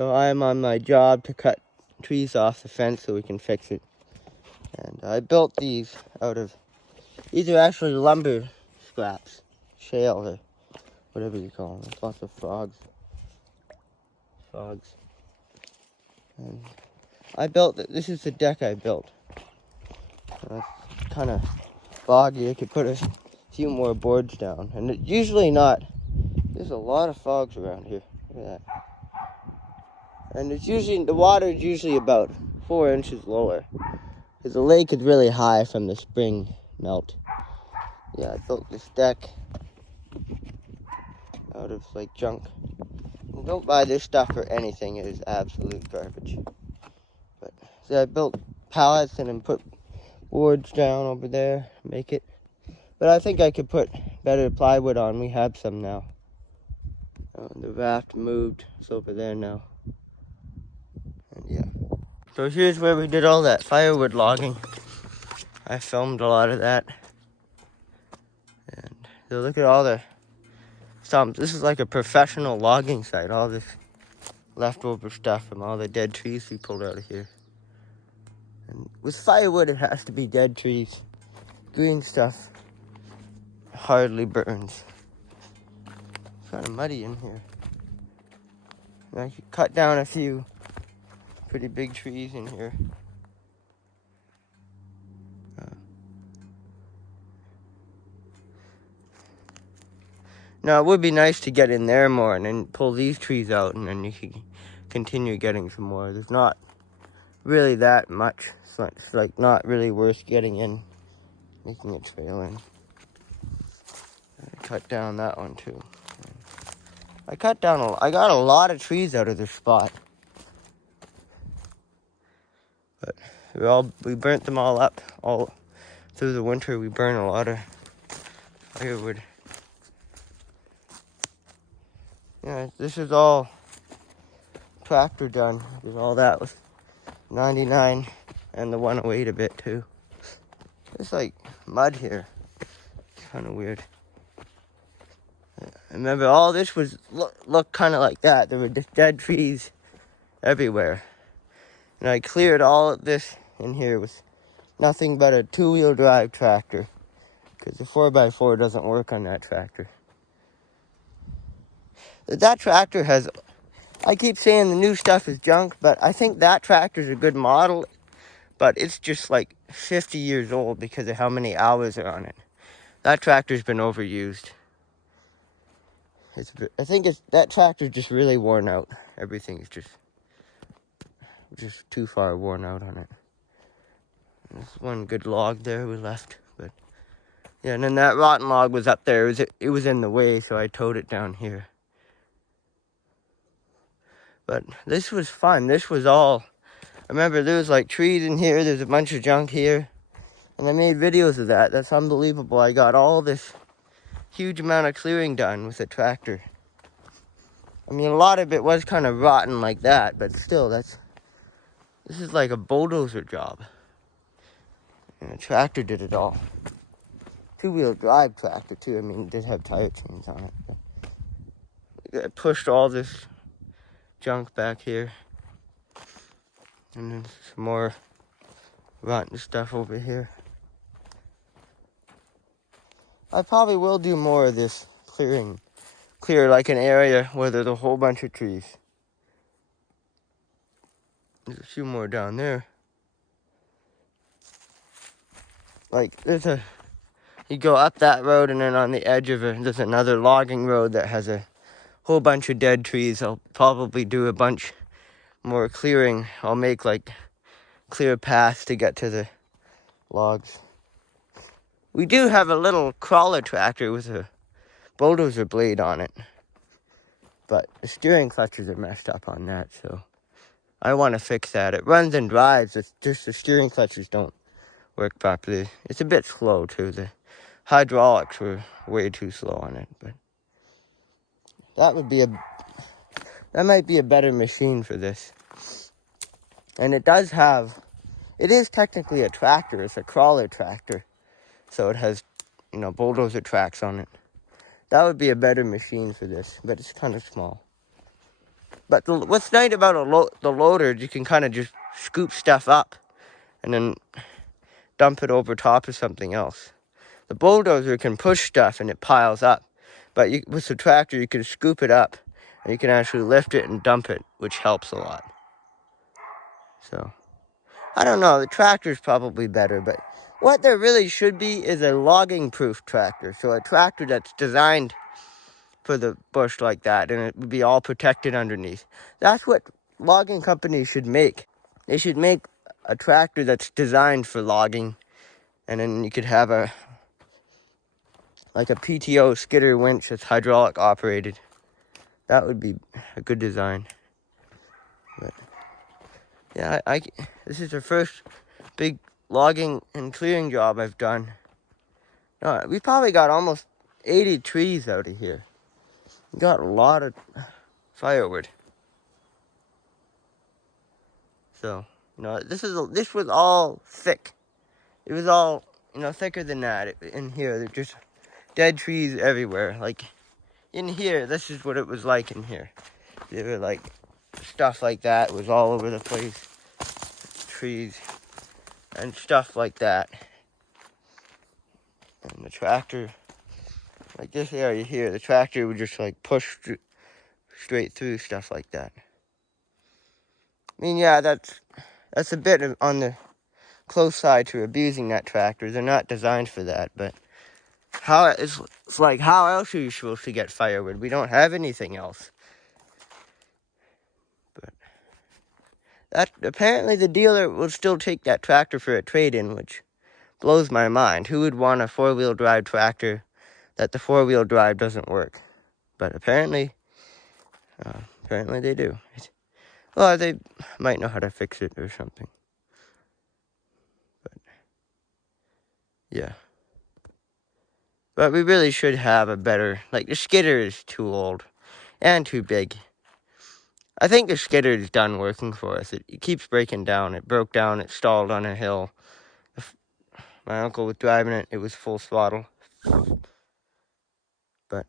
So I'm on my job to cut trees off the fence so we can fix it. And I built these out of, these are actually lumber scraps, shale or whatever you call them. There's lots of frogs. And I built, this is the deck I built. It's kind of foggy. I could put a few more boards down. And it's usually not, there's a lot of frogs around here. Look at that. And it's usually, the water is usually about 4 inches lower. Because the lake is really high from the spring melt. Yeah, I built this deck out of like junk. And don't buy this stuff for anything, it is absolute garbage. But so I built pallets and then put boards down over there, make it. But I think I could put better plywood on. We have some now. The raft moved, it's over there now. And yeah. So here's where we did all that firewood logging. I filmed a lot of that. And so look at all the stumps. This is like a professional logging site. All this leftover stuff from all the dead trees we pulled out of here. And with firewood, it has to be dead trees. Green stuff hardly burns. It's kind of muddy in here. And I could cut down a few pretty big trees in here. Now, it would be nice to get in there more and then pull these trees out, and then you can continue getting some more. There's not really that much. It's like not really worth getting in, making a trail in. I cut down that one too. I got a lot of trees out of this spot. But we burnt them all up all through the winter. We burned a lot of firewood. Yeah, this is all tractor done, because all that was 99 and the 108 a bit too. It's like mud here. It's kind of weird. I remember all this was look kind of like that. There were just dead trees everywhere. And I cleared all of this in here with nothing but a 2-wheel drive tractor, because the 4x4 doesn't work on that tractor. That tractor has, I keep saying the new stuff is junk, but I think that tractor's a good model, but it's just like 50 years old because of how many hours are on it. That tractor's been overused. I think that tractor's just really worn out. Everything's just too far worn out on it. There's one good log there we left, but yeah, and then that rotten log was up there. It was in the way, so I towed it down here. But this was fun. This was all, I remember there was like trees in here, there's a bunch of junk here, and I made videos of that. That's unbelievable. I got all this huge amount of clearing done with a tractor. I mean, a lot of it was kind of rotten like that, but still, this is like a bulldozer job. And a tractor did it all. 2-wheel drive tractor too. I mean, it did have tire chains on it. But I pushed all this junk back here. And then some more rotten stuff over here. I probably will do more of this clear like an area where there's a whole bunch of trees. There's a few more down there. Like you go up that road, and then on the edge of it, there's another logging road that has a whole bunch of dead trees. I'll probably do a bunch more clearing. I'll make like clear paths to get to the logs. We do have a little crawler tractor with a bulldozer blade on it, but the steering clutches are messed up on that, so I want to fix that. It runs and drives, it's just the steering clutches don't work properly. It's a bit slow too. The hydraulics were way too slow on it, but that might be a better machine for this. And it is technically a tractor. It's a crawler tractor, so it has, bulldozer tracks on it. That would be a better machine for this, but it's kind of small. But what's nice about the loader, you can kind of just scoop stuff up and then dump it over top of something else. The bulldozer can push stuff and it piles up. But with the tractor, you can scoop it up and you can actually lift it and dump it, which helps a lot. So, I don't know, the tractor's probably better, but what there really should be is a logging-proof tractor. So a tractor that's designed for the bush like that, and it would be all protected underneath. That's what logging companies should make. They should make a tractor that's designed for logging, and then you could have a PTO skidder winch that's hydraulic operated. That would be a good design. But yeah, this is the first big logging and clearing job I've done. We probably got almost 80 trees out of here. We got a lot of firewood. So, this was all thick. It was all, thicker than that. In here, there's just dead trees everywhere. Like, in here, this is what it was like in here. There were, like, stuff like that was all over the place. Trees and stuff like that. And the tractor, like this area here, the tractor would just, like, push straight through stuff like that. I mean, yeah, that's a bit on the close side to abusing that tractor. They're not designed for that, but it's like, how else are you supposed to get firewood? We don't have anything else. But that apparently the dealer will still take that tractor for a trade-in, which blows my mind. Who would want a four-wheel drive tractor that the four-wheel drive doesn't work? But apparently they do. Well, they might know how to fix it or something. But yeah. But we really should have a better, like, the skidder is too old and too big. I think the skidder is done working for us. It keeps breaking down. It broke down. It stalled on a hill. My uncle was driving it. It was full throttle. But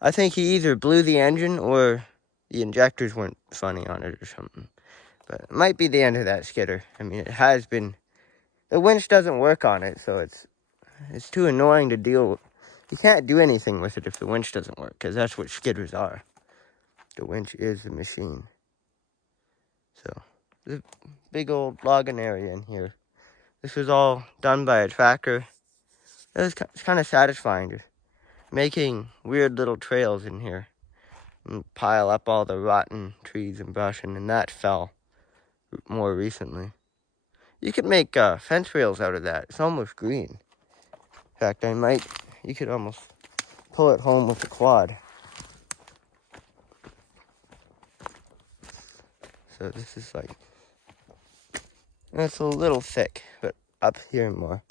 I think he either blew the engine or the injectors weren't funny on it or something. But it might be the end of that skidder. I mean, it has been. The winch doesn't work on it, so it's too annoying to deal with. You can't do anything with it if the winch doesn't work, because that's what skidders are. The winch is the machine. So, there's a big old logging area in here. This was all done by a tractor. It's kind of satisfying, just making weird little trails in here and pile up all the rotten trees and brush, and that fell more recently. You could make fence rails out of that. It's almost green. In fact, you could almost pull it home with a quad. So this is like, it's a little thick, but up here more.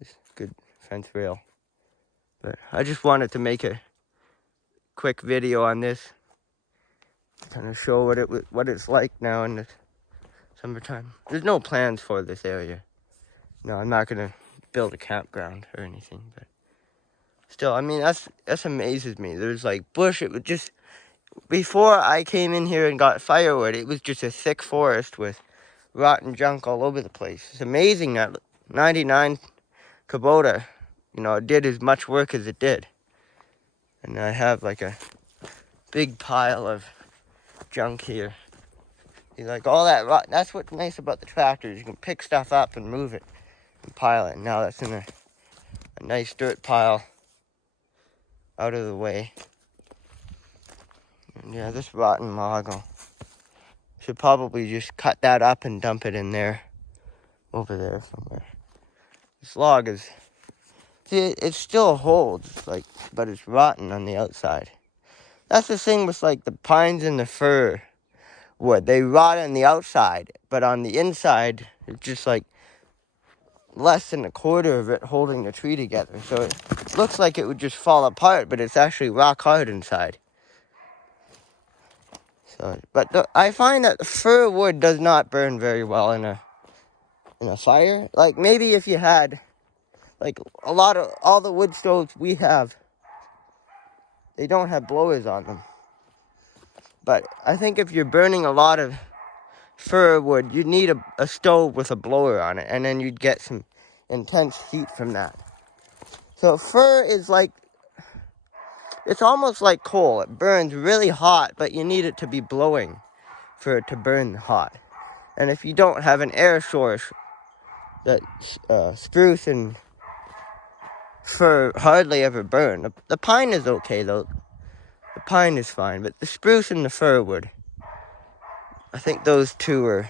It's a good fence rail. But I just wanted to make a quick video on this, kind of show what it's like now in the summertime. There's no plans for this area. No, I'm not gonna build a campground or anything, but still, I mean, that's amazes me. There's like bush. It would just, before I came in here and got firewood, it was just a thick forest with rotten junk all over the place. It's amazing that 99 Kubota, did as much work as it did. And I have like a big pile of junk here. Like all that rot. That's what's nice about the tractors. You can pick stuff up and move it and pile it. Now that's in a nice dirt pile out of the way. And yeah, this rotten log, should probably just cut that up and dump it in there, over there somewhere. This log is, see, it still holds, like, but it's rotten on the outside. That's the thing with like the pines and the fir wood. They rot on the outside, but on the inside, it's just like less than a quarter of it holding the tree together. So it looks like it would just fall apart, but it's actually rock hard inside. So, but I find that fir wood does not burn very well in a fire. Like maybe if you had, like all the wood stoves we have, they don't have blowers on them. But I think if you're burning a lot of fir wood, you'd need a stove with a blower on it, and then you'd get some intense heat from that. So fir is like, it's almost like coal. It burns really hot, but you need it to be blowing for it to burn hot. And if you don't have an air source, that spruce and fir hardly ever burn. The pine is okay though. The pine is fine, but the spruce and the fir wood, I think those two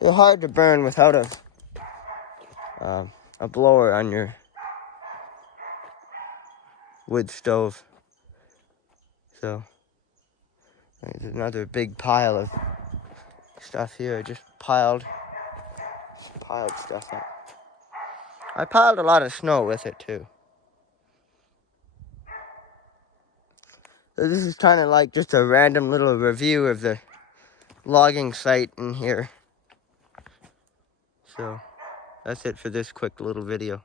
they're hard to burn without a blower on your wood stove. So there's another big pile of stuff here. I just piled stuff up. I piled a lot of snow with it too. So this is kind of like just a random little review of the logging site in here. So that's it for this quick little video.